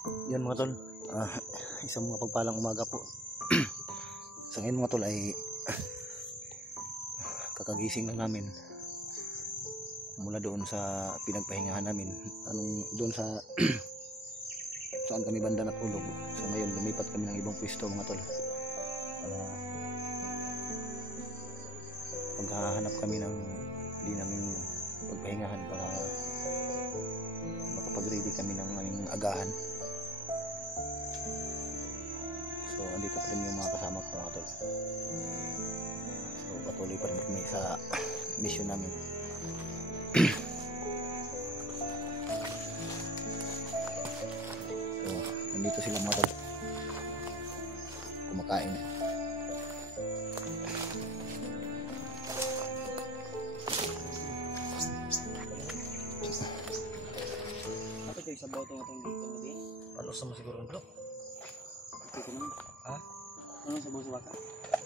Yan mga tol, isang mga pagpalang umaga po. Sa ngayon mga tol ay kakagising lang namin mula doon sa pinagpahingahan namin. Doon sa saan kami banda natulog. So ngayon lumipat kami ng ibang pwesto mga tol. Para maghahanap kami ng hindi namin pagpahingahan para makapag-ready kami ng aming agahan. So andito pa rin yung mga kasama ko mga tol. So patuloy pa rin kami sa mission namin. So nandito sila mga tol, kumakain. Apa kayo sa boto nga itong dito nabi? Ano sa siguro ng blok? Ito ko naman. Ha? Ano sa boto baka?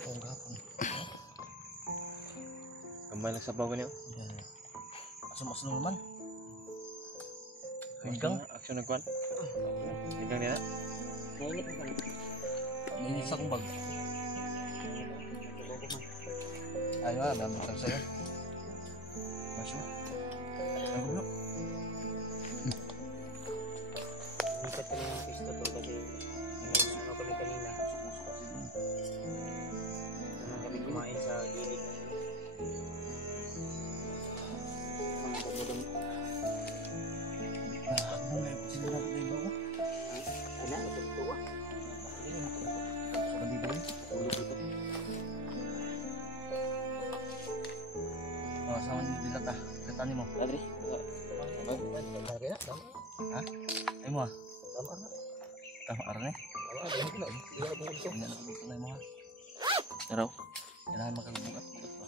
Oo nga po. Kambay nagsabaw ko niyo? Yan. Asum-asum naman. Hinggang? Aksyon nagkuhan? Hinggang nila? Nainit na kami. Nainis akong bag. Ay nga, dami lang sa'yo. Masyo. Ang gulo. Lipat kami ng pisto to kasi ano kami kanina. Naman kami kumain sa gilid na yun. Mga pagdadam. Nakakbo na yung sila natin na iba ko. Ano? Ito ba? Sa bandido rin. Sama niyo dilat ah. Dilatan mo. Adri. Kaya? Ha? Ay mo ah. Tama na. Tama arne. Tama na. Iya po ito. Hindi na nabuto na mo ha. Pero, kailangan makabugat-bugat pa.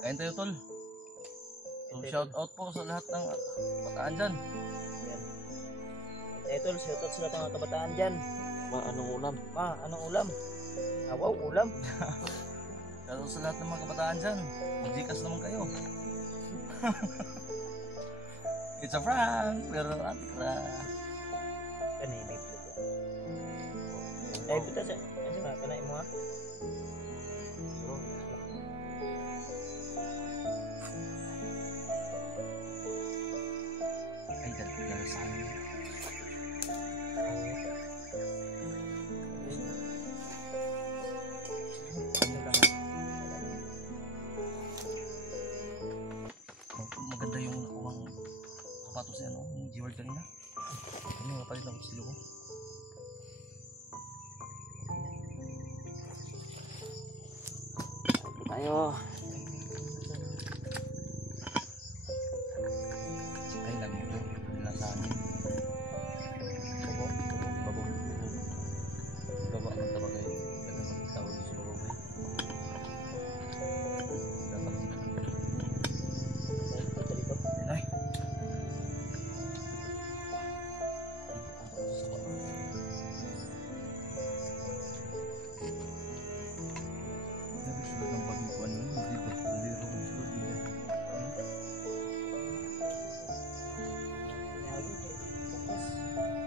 Kain tayo tol. So, shout out po sa lahat ng kabataan dyan. Tol, shout out sa lahat ng kabataan dyan. Ma, anong ulam? Ma, anong ulam? Wow, ulam. Shout out sa lahat ng mga kabataan dyan. Mag-Gcash naman kayo. It's a prank, pero atra. Kanay, may plug. Ay, buta sa... Kasi nga, kanay mo ha? Ay, dahil sa amin. Maganda yung nakuhang sapatos niya, no? Yung G-World kanina. Ano nga palit ng silo ko? Tayo. Ay, lagi ito. Nila sa amin. Babo. Babo ang tabagay. Ganda mag-isawad sa bababay. Dapat dito. Ay. Sudah ng bagong kuwan yun. Hindi ba? Liro kong sudah din yan.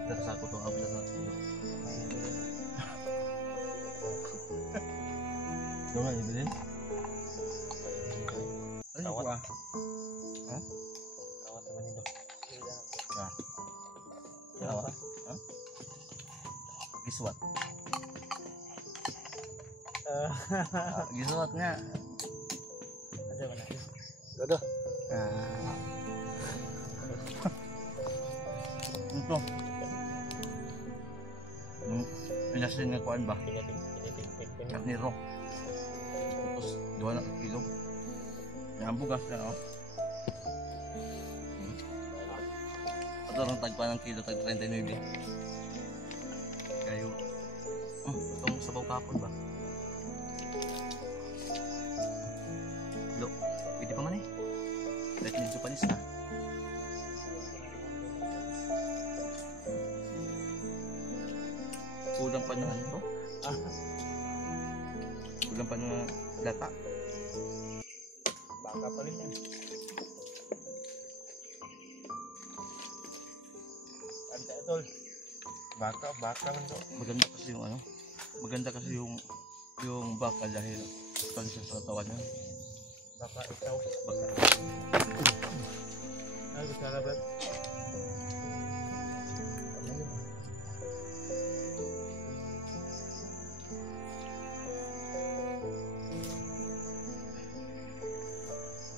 Dasako itong abla sa sulo. Ito nga, ibilin? Ano yung kuwa? Ha? Kawat naman nito. Ha? Yawa? Ha? Giswat? Giswat nga. Asa ba na? Dodo. Ito. Pinasin nga kuan ba? Karniro. Tapos 2 na kilo. Yan bugas na oh. Ito lang tagpa ng kilo, tag 39. Kayo. Itong sabaw kapon ba? Lo, pwede pa man eh. Dahil medyo panis na. Kulang pa ng ano to? Kulang pa ng data. Baka pa rin yan. tol. Baka man to. Maganda kasi yung ano, maganda kasi yung baka dahil conscious sa katawan niya. Baka ikaw. Baka. Ay, gusto na ba?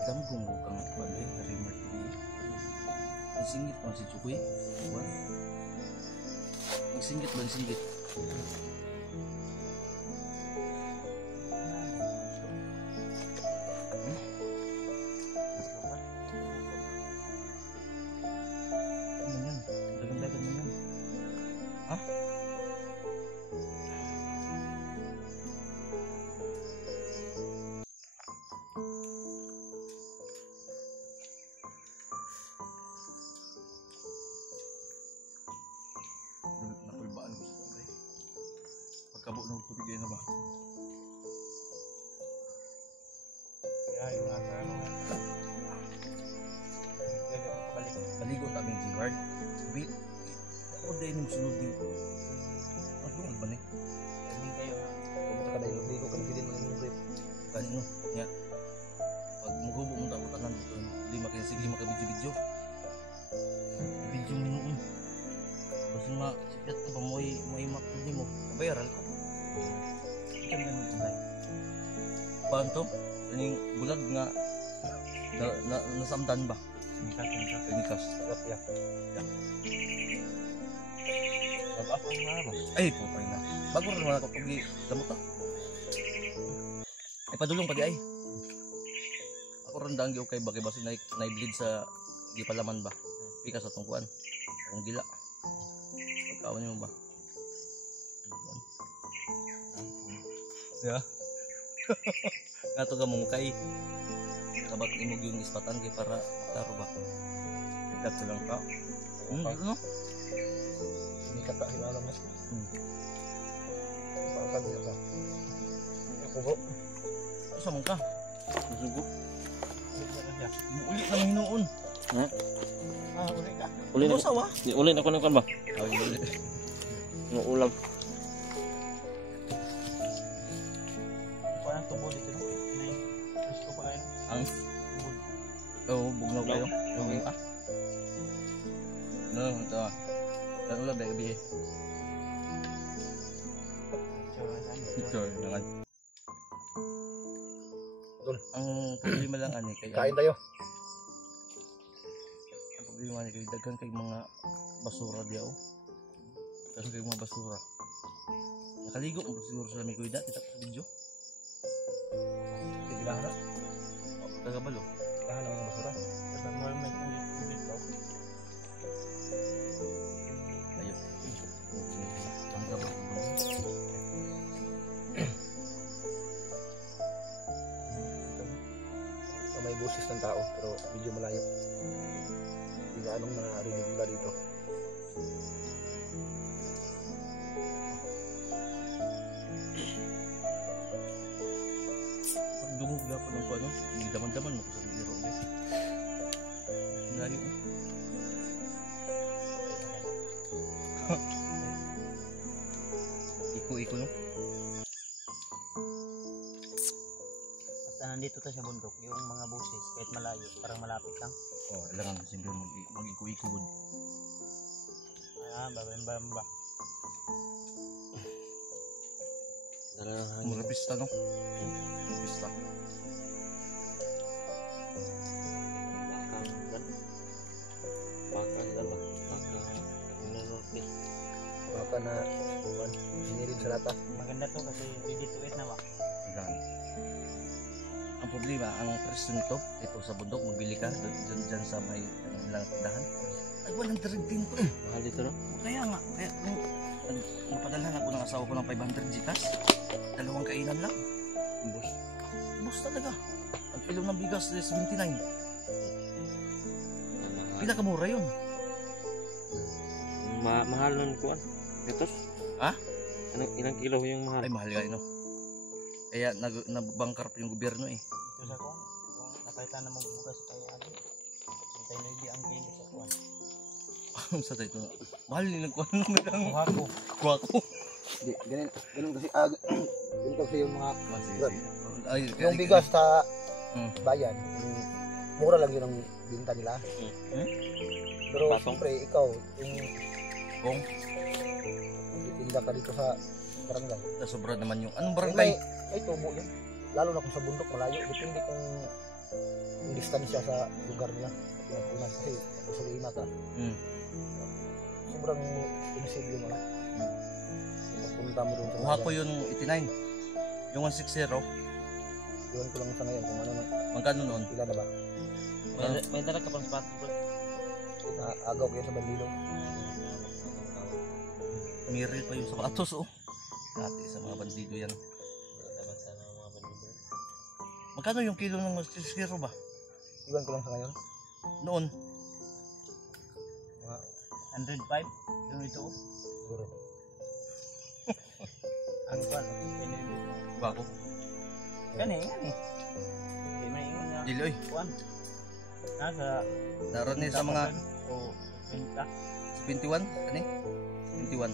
Damo kung kang balay, harimar di. Ang singit pa si Chukoy. What? Ang singit ba ang singit? Ano yan? Dagan-dagan mo yan. Ha? Napulbaan ko sa kamay. Pagkabo ng tubig ay na ba? Kaya yung nasa ano nga. Pwede ako kabalik. Maligo namin si Ward. Sabi, ako din yung sunod dito. Ano ang ba ni? Kaling kayo ha. Pumunta ka na yung ligo ka magiging mga mungkrit. Kanino? Nga. Pag magubo mo ako tanan dito, lima kayo, sige lima ka video-video. Video mo noon. Basta masikat ka ba mo ay mapuli mo. Viral ko. Diyan ganun yung life. Paano to? Kaning bulag nga nasamdan ba? Mikas. Pinikas. Sarap ya. Ako na mo. Ay, putay na. Bago rin naman ako pag gamot ka. Ay, padulong pa di ay. Ako rin daan kay bagay basi na-bleed sa di palaman ba? Pikas sa tungkuan. Ang dila. Pagkawan niyo ba? Ya. Ngato ka mong kay. Sabat imog yung ispatan kay para maklaro ba? Ikat lang ka. Ano? Hindi ka kahilala mas. Baka niya ka. Ako bro. Asa man ka? Susugo. Uli na hinuon. Ah, uli ka. Uli na. Sawa? Uli na ko kan ba? Ay, uli. Ano ulam? Parang tubo dito. Pinay. Gusto ko pa kayo. Ang bugnaw kayo. Yung ah. No, ito. Ano lang baby? Ito naman. Ang problema lang ani kay Kain tayo. ang problema ni kay daghan kay mga basura diaw. Kasi kay mga basura. Nakaligo mo siguro sa may kuida kita sa video. Sige lang na. Tagabalo. Kailangan ng mga basura. Basta mo may ulit ko. Ayo. Ang gabal. May boses ng tao pero medyo malayo. Hindi na anong narinig mula dito. Pag dungog na po ng ano, hindi daman-daman mo ko sa biro. Layo. Iko-iko no? Basta nandito tayo sa bundok, yung mga busis, kahit malayo, parang malapit lang. Oh, kailangan siyempre mag-iko-iko good. Ah, babamba. Dala na hangin. Mga pista no? Pista. Baka dala. Baka norte. Baka na sinirid sa lata. Maganda to kasi ready to eat na ba? Kailangan. Ang problema, ang presyo nito, ito sa bundok, magbili ka dyan sa may lang dahan. Ay, walang din ko. Mahal dito no? Kaya nga, kaya kung napadalhan ako ng asawa ko ng 500 Gcash, dalawang kainan lang. Bus. Bus talaga. Ang kilo ng bigas is 79. Pila ka mura yun. Mahal nun kuan. Gatos. Ha? Ilang kilo yung mahal? Ay, mahal nga no. Kaya nabangkar pa yung gobyerno eh. Ito sa kung nakita na magbugas tayo agi. Sintay na hindi ang kilo sa kuwan. Sa tayo ito. Mahal nilang kuha nung lang. Kuha ko. Kuha ko. Hindi, ganun kasi, ganito kasi yung mga, Ay, yung bigas sa Hmm. bayan, mura lang yun ang binta nila. Pero Patong. siyempre, ikaw, yung Kung tinda ka dito sa barangay, sobra naman yung anong may, barangay? may tubo yun. Lalo na kung sa bundok, malayo. Depende kung yung distansya sa lugar nila. Pinagkunan kasi, gasolina ka. Hmm. Sobrang expensive yung ano. Punta mo doon sa Kuha ko yung 89. Yung 160. Iwan ko lang sa ngayon kung ano, Magkano noon? ilan na ba? May dala ka pang sapatos bro. Agaw kayo sa bandilo. Mirror pa yung sapatos oh. Dati sa mga bandido yan. Magkano yung kilo ng 160 ba? Iwan ko lang sa ngayon. Noon. 105. Yung ito. Siguro. Ang pan. Bago. Kani. Kaya may ingon nga. Dili oy. Kuan. Nasa. Naroon niya sa mga O. Pinta. 21. Kani? 21.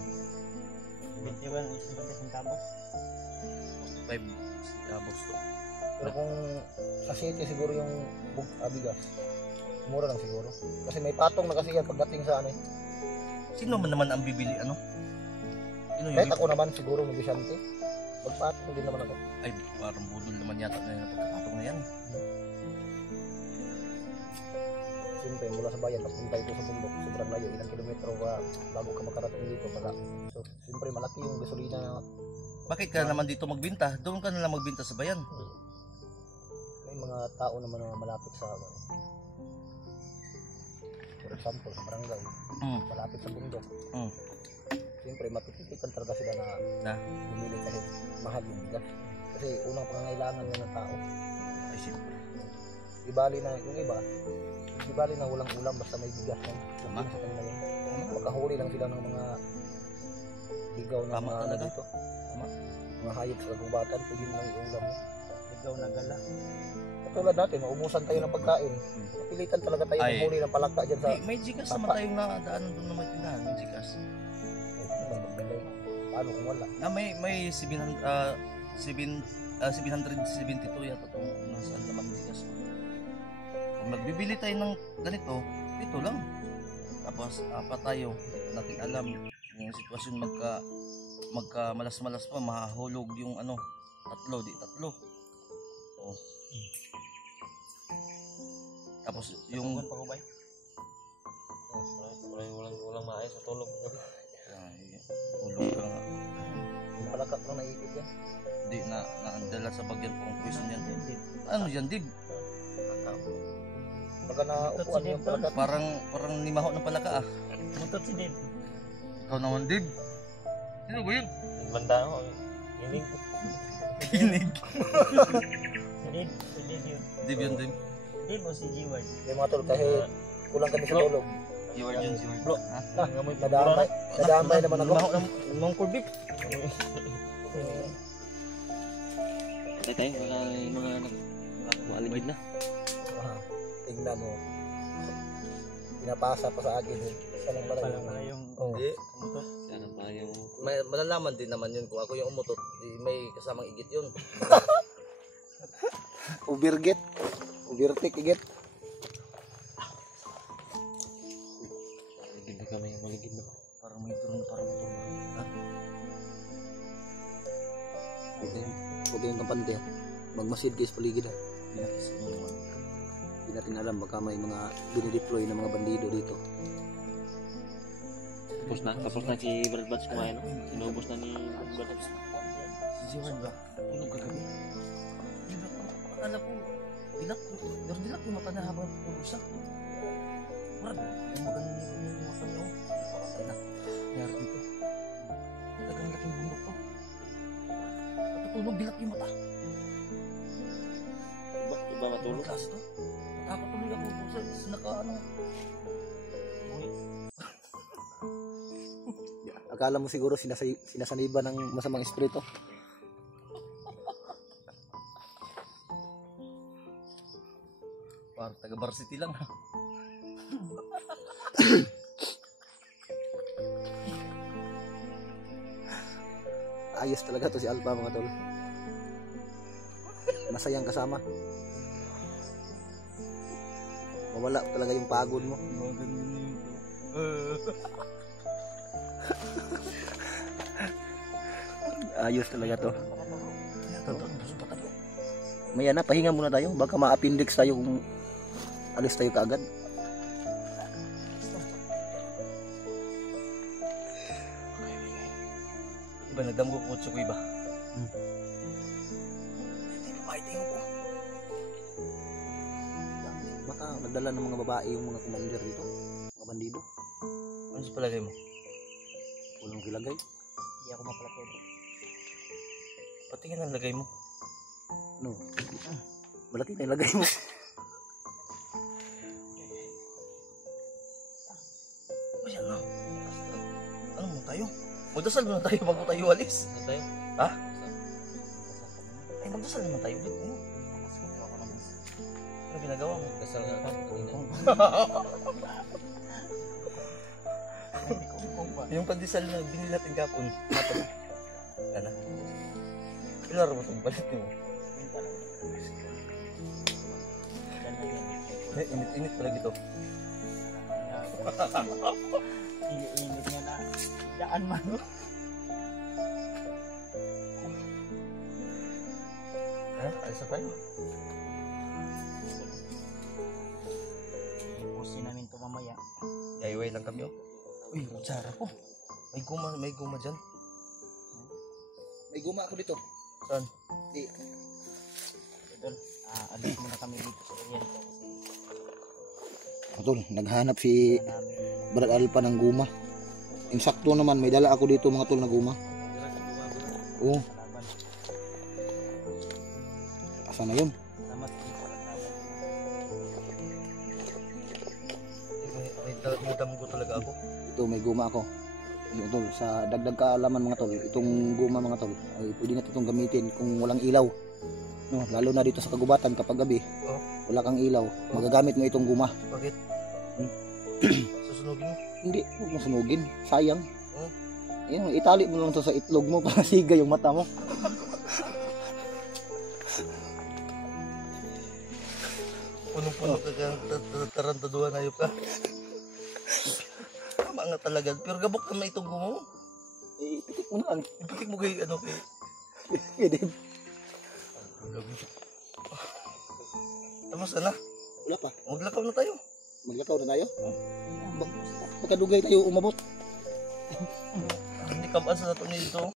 21 is 50 centavos. 5. Tapos to. Pero kung sa city siguro yung bigas, mura lang siguro. Kasi may patong na kasi yan pagdating sa ano eh. Sino man naman ang bibili ano? Sino Kahit yung ako naman siguro negosyante. Magpatong din naman ako. ay parang budol naman yata na yung pagkapatong na yan. Siyempre mula sa bayan papunta ito sa bundok. Sobrang layo. Ilang kilometro ka bago ka makarating dito. So siyempre malaki yung gasolina na Bakit ka naman dito magbinta? Doon ka na lang magbinta sa bayan. may mga tao naman na malapit sa ano. For example, sa barangay, Mm. malapit sa bundok. Mm. Siyempre, mapipilitan talaga sila na Na? bumili kahit mahal yung bigas. Kasi unang pangangailangan na ng tao. Ay shit. Di bali na yung iba, di bali na walang ulam basta may bigas yan. Tama. Sa kanila yan. Makahuli lang sila ng mga ligaw na Tama mga ano talaga. dito. Mga hayop sa kagubatan, pwede mo lang iulam. Ikaw na gala. Katulad natin, maubusan tayo ng pagkain. Pilitan talaga tayo Ay. manghuli ng palaka dyan sa May Gcash naman tayong nadaanan doon na may tindahan. May Gcash. paano kung wala. Na may 772 yata itong nasa laman ng Gcash. Kung nagbibili tayo ng ganito, ito lang. Tapos apat tayo. Hindi natin alam yung sitwasyon magka malas-malas pa, mahahulog yung ano, tatlo. Oh. Tapos yung Kuan pa ko ba? Walang maayos sa tulog ng gabi. hulog ka nga. Yung palaka lang naiipit yan. Hindi na naandala sa bagyan pang poison yan. Ano yan, Dib? Pagka naupuan yung palaka, Parang nimaho ng palaka ah. Mutot si Dave. Ikaw naman, Dib. Sino ba yun? Banda ako. Inig. Kinig. Si Dave. Si Dave yun. Dib yun, Dib. Dave o si G-Ward? yung mga tol, kahit kulang kami sa tulog. Siward yun, Siward. Bro. Ha? Nadamay naman ako. Nimaho ng Mang kurbik. Patay tayo, mga maaligid na. Tingnan mo. Pinapasa pa sa akin. Isa lang pala Pala yung... pala yung Oh. Hindi. mutot. Sana pa yung Malalaman din naman yun kung ako yung umutot. May kasamang igit yun. Overget. Overtake igit. maligid na kami, maligid na. Parang may drone, parang motor. Ha? Huwag kayong kampante. Magmasid kayo sa paligid. Pinakis mo naman. Hindi natin alam baka may mga dinideploy na mga bandido dito. Tapos na si Brad Bats kumain, no? Inubos na ni Brad Bats. Si Siward ba? Tulog kagabi. Akala ko, dilak yung mata na habang tulog siya. Brad, magaling yung mata niyo. Papatay na. Nangyari dito. Talagang laking bundok to. Natutulog, dilak yung mata. Iba matulog. Anong klase to? Takot tuloy ako sa naka ano. Akala mo siguro sinasaniba ng masamang espiritu. Parang taga Varsity lang ha. Ayos talaga to si Alpha mga tol. Masayang kasama. Mawala talaga yung pagod mo. Ayos talaga to. Maya na, pahinga muna tayo. Baka ma-appendix tayo kung alis tayo kaagad. Iba nagdamgo ko ko iba. Baka nagdala ng mga babae yung mga commander dito. Mga bandido. Ano sa palagay mo? Walang kilagay. Hindi ako mapalapit. Patingin ang lagay mo. No. Malaki na ilagay mo. Ayan na. Ano mo tayo? Magdasal muna tayo bago tayo alis. Ano tayo? Ha? Ay, magdasal naman tayo. Ano ginagawa mo? Kasal nga ako. Yung pandesal na binili natin kapon. Matalo. Ano? Ilar mo itong palit mo. Init pala dito. Init nga na. Daan man. Ha? Alis na tayo. Ipusin namin ito mamaya. Yayway lang kami oh. Uy, kutsara ko. May guma dyan. May guma ako dito. Saan? Di. Idol, alis muna kami dito sa area nito. Tol, naghanap si Namin Brad Alpha ng guma. Insakto naman, may dala ako dito mga tol na guma. Oo, laban. asa na yun? Salamat dito. May damgo talaga ako. Ito, may guma ako. Ito, tol, sa dagdag kaalaman mga tol, itong guma mga tol, ay pwede natin itong gamitin kung walang ilaw. No, lalo na dito sa kagubatan kapag gabi, Oh. wala kang ilaw, magagamit mo itong guma. Bakit? Susunugin mo? Hindi, huwag mo sunugin, sayang. Oh. Yan, itali mo lang to sa itlog mo para siga yung mata mo. Punong-puno ka tarantaduhan ayop ka. Tama nga talaga. Pero gabok naman itong gumo. Eh, pitik mo na. Ipitik mo kay ano kay... Pwede. Tapos na. Wala pa. Maglakaw na tayo. Maglakaw na tayo. Baka dugay tayo umabot. Hindi kabaan sa nato nito.